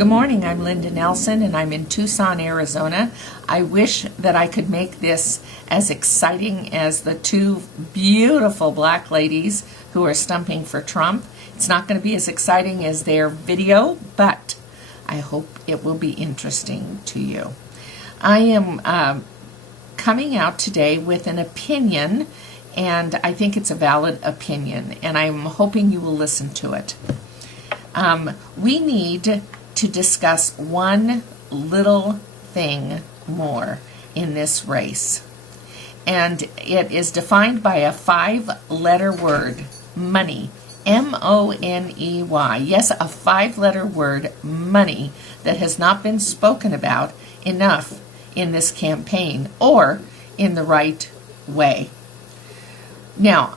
Good morning, I'm Linda Nelson and I'm in Tucson, Arizona. I wish that I could make this as exciting as the two beautiful black ladies who are stumping for Trump. It's not going to be as exciting as their video, but I hope it will be interesting to you. I am coming out today with an opinion, and I think it's a valid opinion, and I'm hoping you will listen to it. We need to discuss one little thing more in this race, and it is defined by a 5-letter word: money. M-O-N-E-Y. Yes, a 5-letter word, money, that has not been spoken about enough in this campaign or in the right way. Now,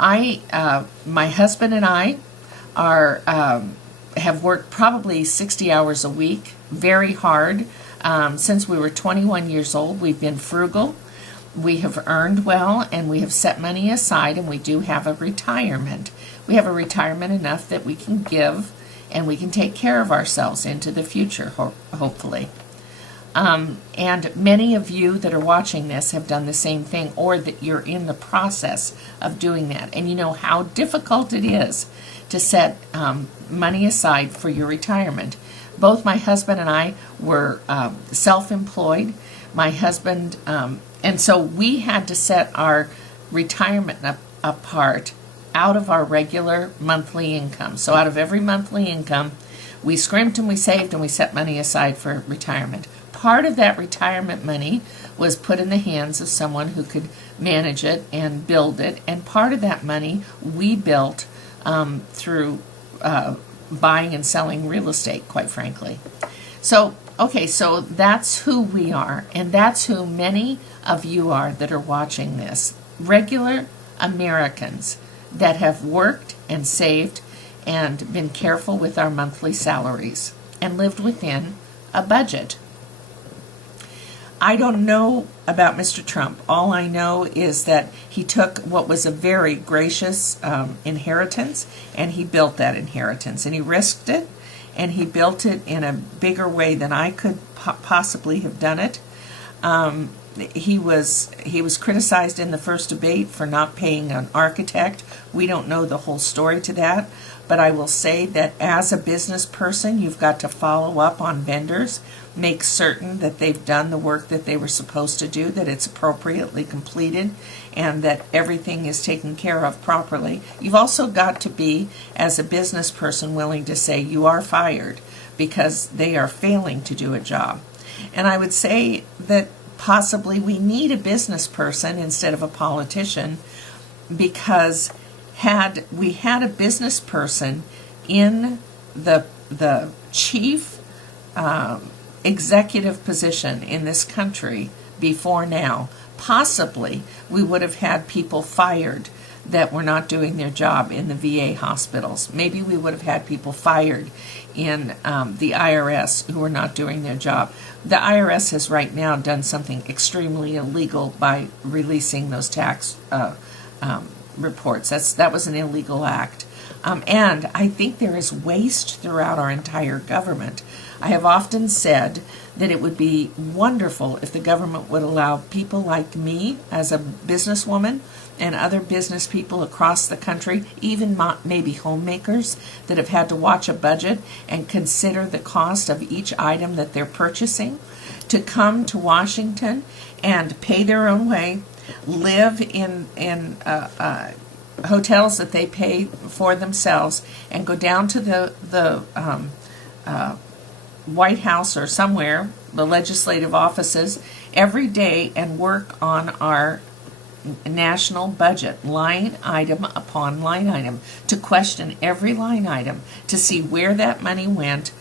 my husband and I are have worked probably 60 hours a week, very hard. Since we were 21 years old, we've been frugal. We have earned well, and we have set money aside, and we do have a retirement. We have a retirement enough that we can give, and we can take care of ourselves into the future, hopefully. And many of you that are watching this have done the same thing, or that you're in the process of doing that. And you know how difficult it is to set money aside for your retirement. Both my husband and I were self-employed. My husband, and so we had to set our retirement apart out of our regular monthly income. So out of every monthly income, we scrimped and we saved and we set money aside for retirement. Part of that retirement money was put in the hands of someone who could manage it and build it, and part of that money we built through buying and selling real estate, quite frankly. So, okay, so that's who we are, and that's who many of you are that are watching this. Regular Americans that have worked and saved and been careful with our monthly salaries and lived within a budget. I don't know about Mr. Trump. All I know is that he took what was a very gracious inheritance, and he built that inheritance, and he risked it, and he built it in a bigger way than I could possibly have done it. He was criticized in the first debate for not paying an architect. We don't know the whole story to that, but I will say that as a business person, you've got to follow up on vendors, make certain that they've done the work that they were supposed to do, that it's appropriately completed, and that everything is taken care of properly. You've also got to be, as a business person, willing to say you are fired because they are failing to do a job. And I would say that possibly we need a business person instead of a politician, because had we had a business person in the chief executive position in this country before now, possibly we would have had people fired that were not doing their job in the VA hospitals. Maybe we would have had people fired in the IRS who were not doing their job. The IRS has right now done something extremely illegal by releasing those tax reports. That was an illegal act. And I think there is waste throughout our entire government. I have often said that it would be wonderful if the government would allow people like me as a businesswoman and other business people across the country, even maybe homemakers that have had to watch a budget and consider the cost of each item that they're purchasing, to come to Washington and pay their own way, live in hotels that they pay for themselves, and go down to the White House or somewhere, the legislative offices, every day and work on our national budget, line item upon line item, to question every line item, to see where that money went,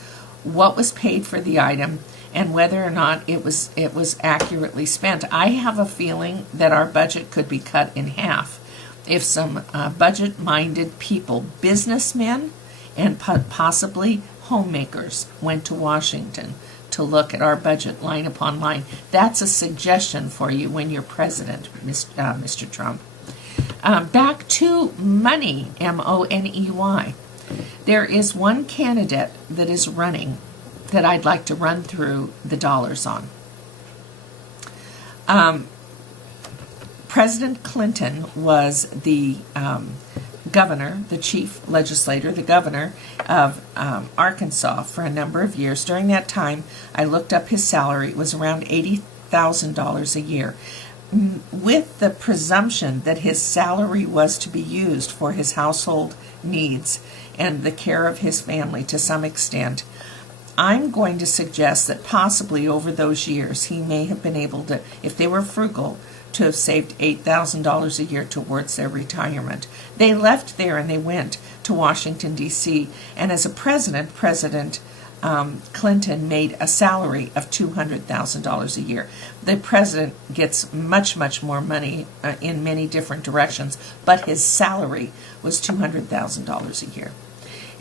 what was paid for the item, and whether or not it was accurately spent. I have a feeling that our budget could be cut in half if some budget-minded people, businessmen and possibly homemakers, went to Washington to look at our budget line upon line. That's a suggestion for you when you're president, Mr. Trump. Back to money, M-O-N-E-Y. There is one candidate that is running that I'd like to run through the dollars on. President Clinton was the governor, the chief legislator, the governor of Arkansas for a number of years. During that time, I looked up his salary. It was around $80,000 a year, with the presumption that his salary was to be used for his household needs and the care of his family to some extent. I'm going to suggest that possibly over those years he may have been able to, if they were frugal, to have saved $8,000 a year towards their retirement. They left there and they went to Washington, D.C., and as a president, President Clinton made a salary of $200,000 a year. The president gets much, much more money in many different directions, but his salary was $200,000 a year.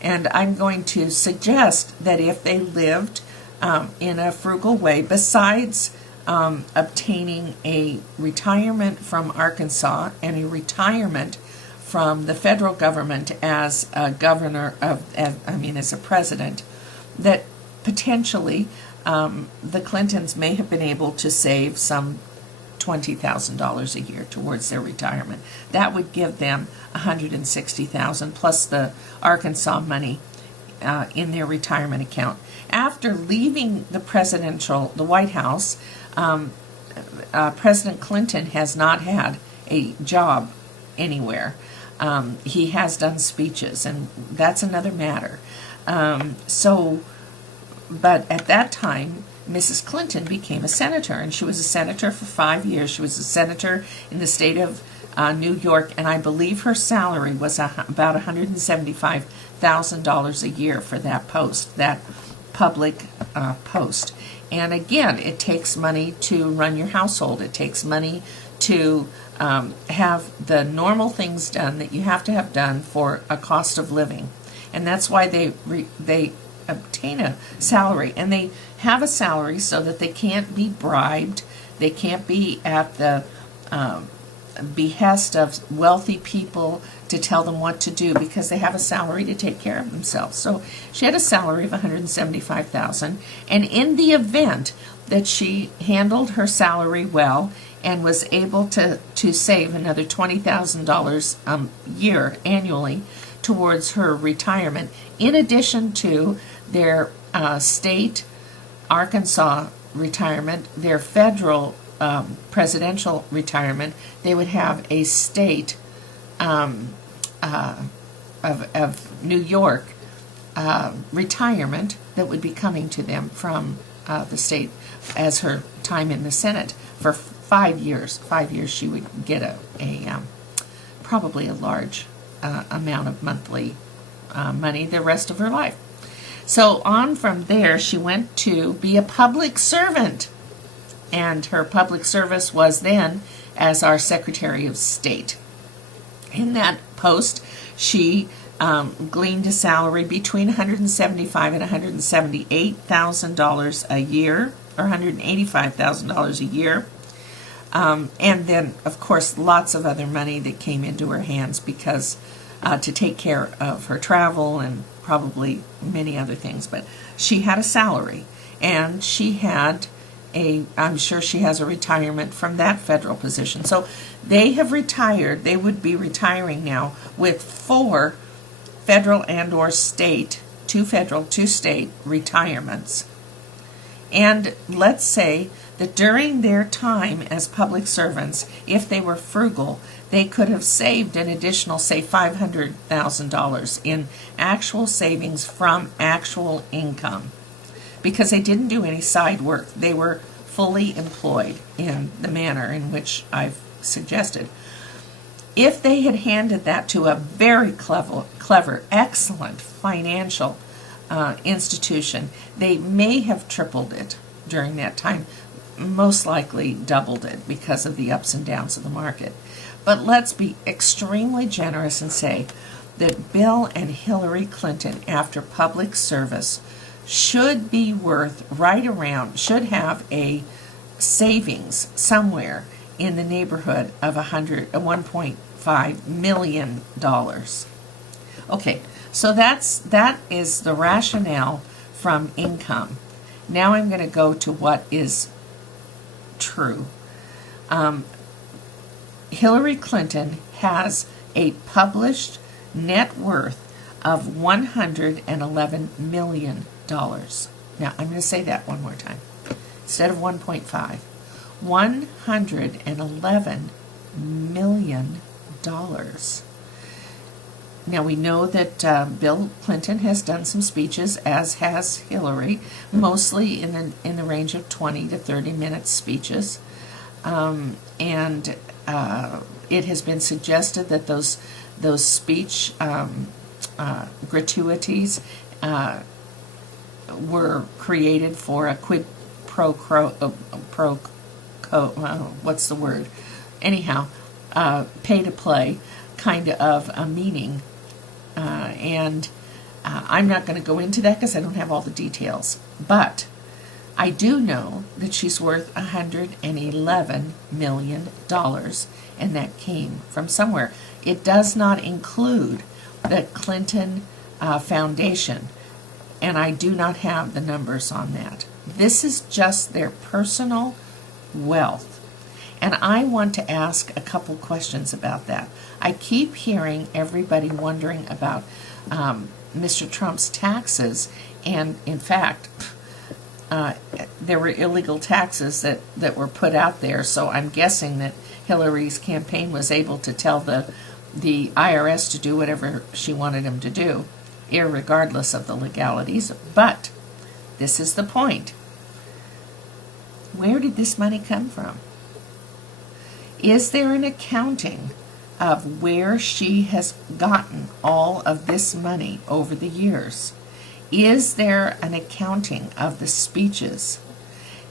And I'm going to suggest that if they lived in a frugal way, besides obtaining a retirement from Arkansas and a retirement from the federal government as a governor as a president, that potentially the Clintons may have been able to save some $20,000 a year towards their retirement. That would give them $160,000 plus the Arkansas money in their retirement account. After leaving the White House, President Clinton has not had a job anywhere. He has done speeches, and that's another matter. But at that time, Mrs. Clinton became a senator, and she was a senator for 5 years. She was a senator in the state of New York, and I believe her salary was about $175,000 a year for that post, that public post. And again, it takes money to run your household. It takes money to have the normal things done that you have to have done for a cost of living. And that's why they obtain a salary. And they have a salary so that they can't be bribed. They can't be at the behest of wealthy people to tell them what to do, because they have a salary to take care of themselves. So she had a salary of $175,000, and in the event that she handled her salary well and was able to save another $20,000 a year annually towards her retirement, in addition to their state Arkansas retirement, their federal presidential retirement, they would have a state of New York retirement that would be coming to them from the state as her time in the Senate for 5 years. 5 years she would get a probably a large amount of monthly money the rest of her life. So on from there, she went to be a public servant, and her public service was then as our Secretary of State. In that post, she gleaned a salary between $175,000 and $178,000 a year, or $185,000 a year. And then, of course, lots of other money that came into her hands because to take care of her travel and probably many other things. But she had a salary, and she had I'm sure she has a retirement from that federal position. So they have retired. They would be retiring now with 4 federal and or state, 2 federal, 2 state retirements. And let's say that during their time as public servants, if they were frugal, they could have saved an additional, say, $500,000 in actual savings from actual income, because they didn't do any side work. They were fully employed in the manner in which I've suggested. If they had handed that to a very clever, excellent financial institution, they may have tripled it during that time, most likely doubled it because of the ups and downs of the market. But let's be extremely generous and say that Bill and Hillary Clinton, after public service, should be worth should have a savings somewhere in the neighborhood of $1.5 million. Okay, so that is the rationale from income. Now I'm going to go to what is true. Hillary Clinton has a published net worth of $111 million. Now, I'm going to say that one more time. Instead of 1.5, $111 million. Now, we know that Bill Clinton has done some speeches, as has Hillary, mostly in the range of 20 to 30-minute speeches. And it has been suggested that those speech gratuities were created for a quid pro quo, what's the word? Anyhow, pay to play kind of a meaning. And I'm not going to go into that because I don't have all the details. But I do know that she's worth $111 million, and that came from somewhere. It does not include the Clinton Foundation, and I do not have the numbers on that. This is just their personal wealth. And I want to ask a couple questions about that. I keep hearing everybody wondering about Mr. Trump's taxes, and in fact, there were illegal taxes that were put out there, so I'm guessing that Hillary's campaign was able to tell the IRS to do whatever she wanted him to do, irregardless of the legalities. But this is the point. Where did this money come from? Is there an accounting of where she has gotten all of this money over the years? Is there an accounting of the speeches?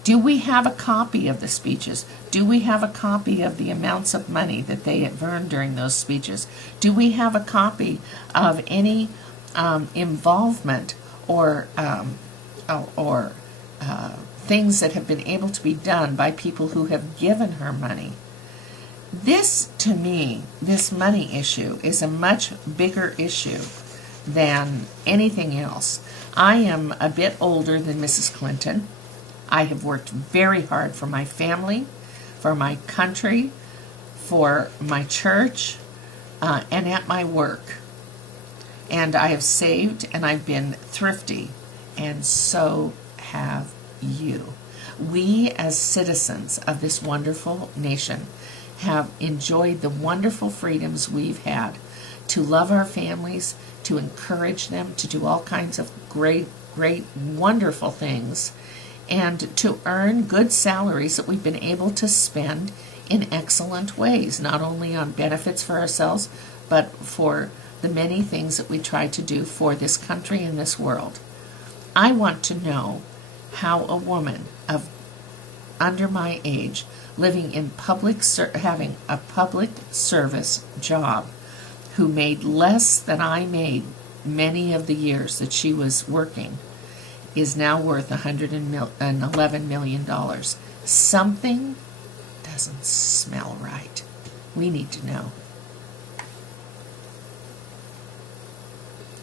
Do we have a copy of the speeches? Do we have a copy of the amounts of money that they have earned during those speeches? Do we have a copy of any involvement or things that have been able to be done by people who have given her money? This, to me, this money issue is a much bigger issue than anything else. I am a bit older than Mrs. Clinton. I have worked very hard for my family, for my country, for my church, and at my work. And I have saved, and I've been thrifty, and so have you. We, as citizens of this wonderful nation, have enjoyed the wonderful freedoms we've had to love our families, to encourage them, to do all kinds of great, wonderful things, and to earn good salaries that we've been able to spend in excellent ways, not only on benefits for ourselves, but for the many things that we try to do for this country and this world. I want to know how a woman of under my age, living in having a public service job, who made less than I made many of the years that she was working, is now worth $111 million. Something doesn't smell right. We need to know.